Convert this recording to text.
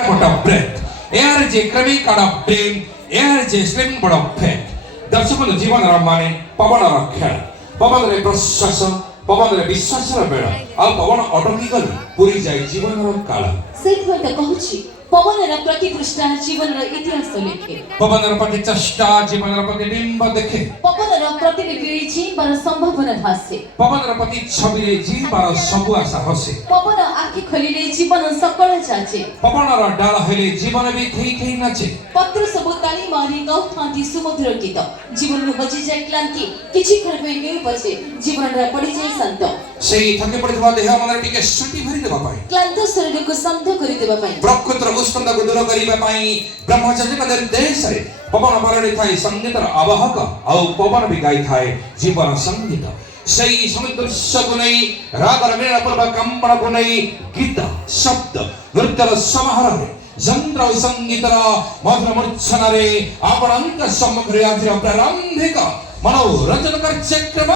out of breath. Air is a chronic out of brain. Air is a slim but of fat. दर्शकों जीवन माने पवन खेल पवन प्रश्वास पवन विश्वास बेड़ आ पवन ऑटोमेटिकली पूरी जाए जीवन काल से कहूँ पवन प्रतिपृष्ठा जीवन इतिहास लिखे पवन प्रति चेष्टा जीवन प्रतिबिंब देखे पवन प्रतिबिंबी जीवन संभावना भासे पवन प्रति छवि जीवन सब आशा हसे पवन आखि खोलिले जीवन सकल जाचे पवन डाल हेले जीवन भी थई थई नाचे पत्र सब ताली मारी गौथांती सुमधुर गीत जीवन हजि जाय क्लांति किछि खरबे नेउ पछे जीवन पड़ी जाय संत सेई थके पड़िथवा देह मन टिके सुटी भरि देबा पाई क्लांत शरीर को शांत करि देबा पाई प्रकृतिर उष्णता को दूर करिबा पाई ब्रह्मचर्य का निर्देश रे पवन परडे थाई संगीतर आवाहक आ पवन भी गाई थाए जीवन संगीत सेई समुद्रस्य को नै रागर मेरा पर्व कंपन को नै गीत शब्द नृत्यर समारोह रे यंत्र संगीतर मधुर मूर्छना रे आपण अंत सम्मुख रे आज प्रारंभिक मनोरंजन कार्यक्रम